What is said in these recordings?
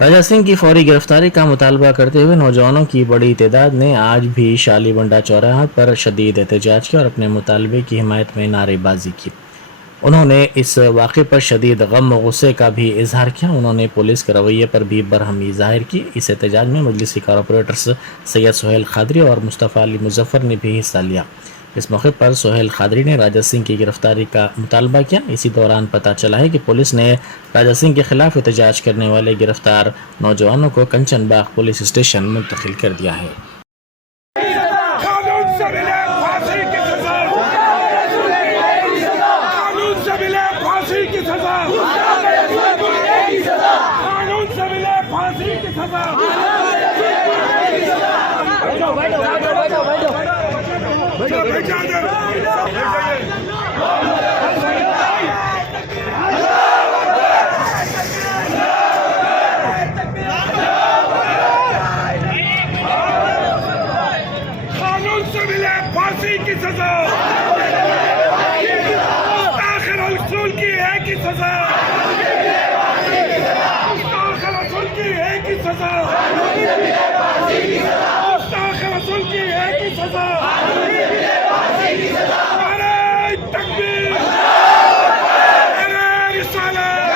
राजा सिंह की फौरी गिरफ्तारी का मुतालबा करते हुए नौजवानों की बड़ी तादाद ने आज भी शालीबंडा चौराहा पर शदीद एहतजाज किया और अपने मुतालबे की हिमायत में नारेबाजी की। उन्होंने इस वाक़े पर शदीद गम और गुस्से का भी इजहार किया। उन्होंने पुलिस के रवैये पर भी बरहमी जाहिर की। इस एहतजाज में मजलिसी कॉरपोरेटर्स सैयद सोहेल खादरी और मुस्तफ़ा अली मुजफ्फर ने भी हिस्सा लिया। इस मौके पर सोहेल खादरी ने राजा सिंह की गिरफ्तारी का मुतालबा किया। इसी दौरान पता चला है कि पुलिस ने राजा सिंह के खिलाफ एहतजाज करने वाले गिरफ्तार नौजवानों को कंचन बाग पुलिस स्टेशन मुंतकिल कर दिया है। कानून से मिले फांसी की सजा, आखिर रसूल की एक ही सजा, आखिर रसूल की एक ही सजा, आखिर रसूल की एक ही सजा। नारे तकबीर, नारे रिसालत,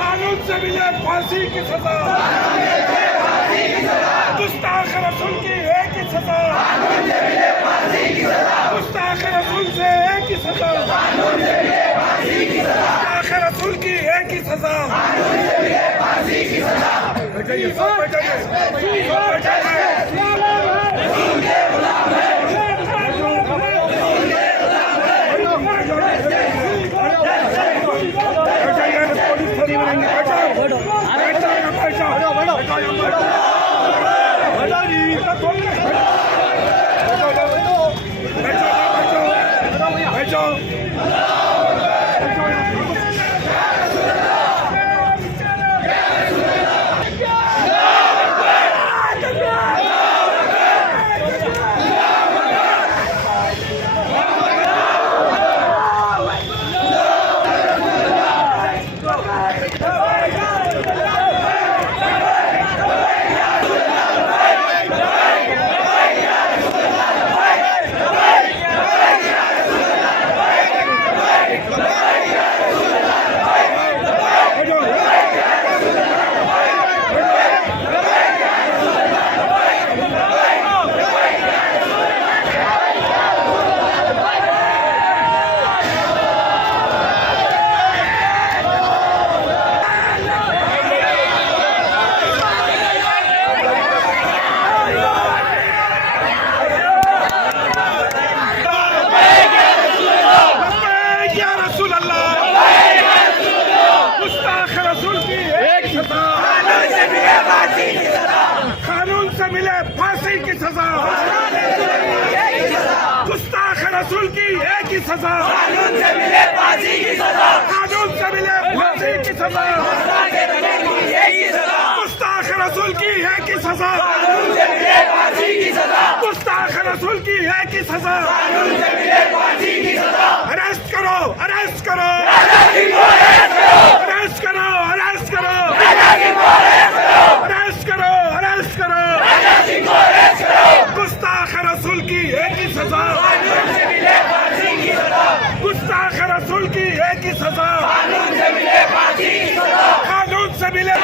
कानून से मिले फांसी की सजा, गुस्ताख रसूल की एक ही सजा, गुस्ताख रसूल से एक ही सजा, गुस्ताख रसूल की एक ही सजा। बैठाइए, सब बैठाइए, सब बैठाइए। पुलिस थोड़ी बनेंगे, बैठो, बैठो, बैठो, कानून से मिले फांसी की सजा, गुस्ताख रसूल की एक ही सजा, कानून से मिले फांसी की सजा, कानून से मिले फांसी की सजा, गुस्ताख रसूल की एक ही सजा, कानून से मिले फांसी की सजा, गुस्ताख रसूल की एक ही सजा, कानून से मिले फांसी की सजा। अरेस्ट करो, अरेस्ट करो, अरेस्ट करो, अरेस्ट करो, अरेस्ट करो, अरेस्ट करो, गुस्ताख रसूल की एक ही सजा, गुस्ताख रसूल की एक ही सजा, कानून से मिले